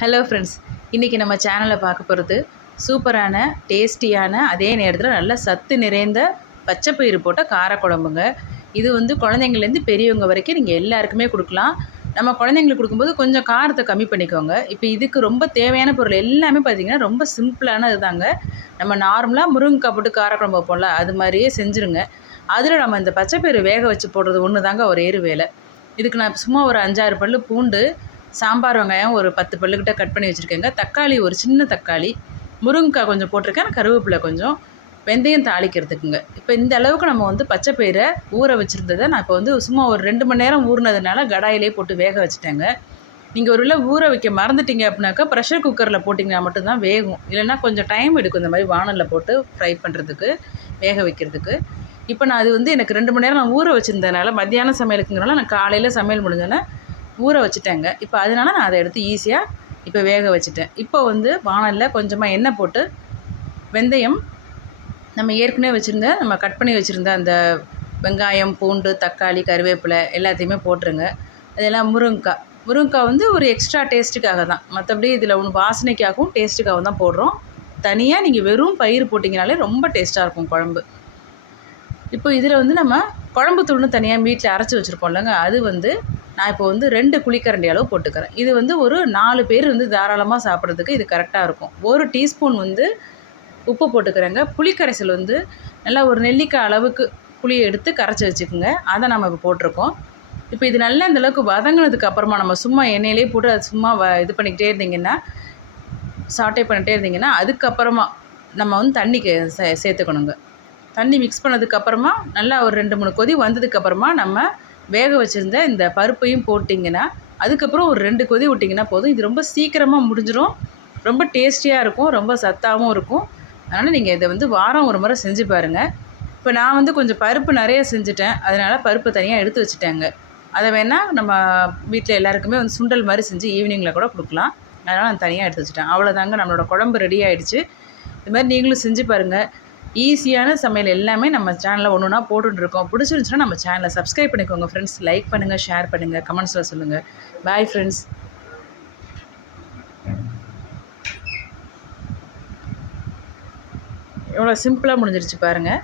Hello friends இன்றைக்கி நம்ம சேனலில் பார்க்க போகிறது சூப்பரான டேஸ்டியான அதே நேரத்தில் நல்ல சத்து நிறைந்த பச்சைப்பயிறு போட்ட காரக்குழம்புங்க. இது வந்து குழந்தைங்கள்லேருந்து பெரியவங்க வரைக்கும் நீங்கள் எல்லாருக்குமே கொடுக்கலாம். நம்ம குழந்தைங்களுக்கு கொடுக்கும்போது கொஞ்சம் காரத்தை கம்மி பண்ணிக்கோங்க. இப்போ இதுக்கு ரொம்ப தேவையான பொருள் எல்லாமே பார்த்திங்கன்னா ரொம்ப சிம்பிளான இதுதாங்க நம்ம நார்மலாக முருங்கைக்காய் போட்டு காரக்குழம்பு வைப்போம்ல அது மாதிரியே செஞ்சுருங்க. அதில் நம்ம இந்த பச்சைப்பயிறு வேக வச்சு போடுறது ஒன்று தாங்க ஒரு ஏறு வேலை. இதுக்கு நான் சும்மா ஒரு அஞ்சாறு பல் பூண்டு சாம்பார் வெங்காயம் ஒரு பத்து பல்லுக்கிட்ட கட் பண்ணி வச்சுருக்கேங்க. தக்காளி ஒரு சின்ன தக்காளி. முருங்கைக்காய் கொஞ்சம் போட்டிருக்கேன். கருவேப்பிலை கொஞ்சம். வெந்தயம் தாளிக்கிறதுக்குங்க. இப்போ இந்த அளவுக்கு நம்ம வந்து பச்சை பயிரை ஊற வச்சுருந்ததை நான் இப்போ வந்து சும்மா ஒரு ரெண்டு மணி நேரம் ஊறினதுனால கடாயிலே போட்டு வேக வச்சுட்டேங்க. நீங்கள் ஒரு வேளை ஊற வைக்க மறந்துட்டீங்க அப்படின்னாக்கா ப்ரெஷர் குக்கரில் போட்டிங்கன்னா மட்டும்தான் வேகும். இல்லைன்னா கொஞ்சம் டைம் எடுக்கும் இந்த மாதிரி வானலில் போட்டு ஃப்ரை பண்ணுறதுக்கு வேக வைக்கிறதுக்கு. இப்போ நான் அது வந்து எனக்கு ரெண்டு மணி நேரம் நான் ஊற வச்சுருந்ததுனால மத்தியானம் சமையலுக்குங்கிறனால நான் காலையில் சமையல் முடிஞ்சோன்னே ஊற வச்சுட்டேங்க. இப்போ அதனால நான் அதை எடுத்து ஈஸியாக இப்போ வேக வச்சுட்டேன். இப்போ வந்து வானலில் கொஞ்சமாக எண்ணெய் போட்டு வெந்தயம் நம்ம ஏற்கனவே வச்சுருந்த நம்ம கட் பண்ணி வச்சுருந்த அந்த வெங்காயம் பூண்டு தக்காளி கருவேப்பிலை எல்லாத்தையுமே போட்டுருங்க. அதெல்லாம் முருங்கைக்காய் முருங்கைக்காய் வந்து ஒரு எக்ஸ்ட்ரா டேஸ்ட்டுக்காக தான். மற்றபடி இதில் ஒன்று வாசனைக்காகவும் டேஸ்ட்டுக்காகவும் தான் போடுறோம். தனியாக நீங்கள் வெறும் பயிர் போட்டிங்கனாலே ரொம்ப டேஸ்ட்டாக இருக்கும் குழம்பு. இப்போ இதில் வந்து நம்ம குழம்பு தூள்னு தனியாக வீட்டில் அரைச்சி வச்சுருப்போம் இல்லைங்க. அது வந்து நான் இப்போ வந்து ரெண்டு குழிக்கரண்டி அளவு போட்டுக்கிறேன். இது வந்து ஒரு நாலு பேர் வந்து தாராளமாக சாப்பிட்றதுக்கு இது கரெக்டாக இருக்கும். ஒரு டீஸ்பூன் வந்து உப்பு போட்டுக்கிறேங்க. புளிக்கரைசல் வந்து நல்லா ஒரு நெல்லிக்காய் அளவுக்கு புளியை எடுத்து கரைச்சி வச்சுக்கோங்க. அதை நம்ம இப்போ போட்டிருக்கோம். இப்போ இது நல்லா இந்தளவுக்கு வதங்கினதுக்கு அப்புறமா நம்ம சும்மா எண்ணெயிலே போட்டு அது சும்மா வ இது பண்ணிக்கிட்டே இருந்தீங்கன்னா சாட்டை பண்ணிகிட்டே இருந்தீங்கன்னா அதுக்கப்புறமா நம்ம வந்து தண்ணிக்கு சே சேர்த்துக்கணுங்க. தண்ணி மிக்ஸ் பண்ணதுக்கப்புறமா நல்லா ஒரு ரெண்டு மூணு கொதி வந்ததுக்கப்புறமா நம்ம வேக வச்சுருந்த இந்த பருப்பையும் போட்டிங்கன்னா அதுக்கப்புறம் ஒரு ரெண்டு கொதி விட்டிங்கன்னா போதும். இது ரொம்ப சீக்கிரமாக முடிஞ்சிடும் ரொம்ப டேஸ்டியாக இருக்கும். ரொம்ப சத்தாகவும் இருக்கும். அதனால் நீங்கள் இதை வந்து வாரம் ஒரு முறை செஞ்சு பாருங்கள் இப்போ நான் வந்து கொஞ்சம் பருப்பு நிறைய செஞ்சுட்டேன். அதனால் பருப்பு தனியாக எடுத்து வச்சுட்டேங்க. அதை வேணால் நம்ம வீட்டில் எல்லாருக்குமே வந்து சுண்டல் மாதிரி செஞ்சு ஈவினிங்கில் கூட கொடுக்கலாம். அதனால் நான் தனியாக எடுத்து வச்சுட்டேன். அவ்வளோதாங்க நம்மளோட குழம்பு ரெடி ஆகிடுச்சு இது மாதிரி நீங்களும் செஞ்சு பாருங்கள் ஈஸியான சமையல் எல்லாமே நம்ம சேனலில் ஒன்று ஒன்றா போட்டுட்ருக்கோம் பிடிச்சிருந்துச்சுன்னா நம்ம சேனலை சப்ஸ்கிரைப் பண்ணிக்கோங்க ஃப்ரெண்ட்ஸ் லைக் பண்ணுங்கள் ஷேர் பண்ணுங்கள் கமெண்ட்ஸில் சொல்லுங்கள் பாய் ஃப்ரெண்ட்ஸ் எவ்வளோ சிம்பிளாக முடிஞ்சிருச்சு பாருங்கள்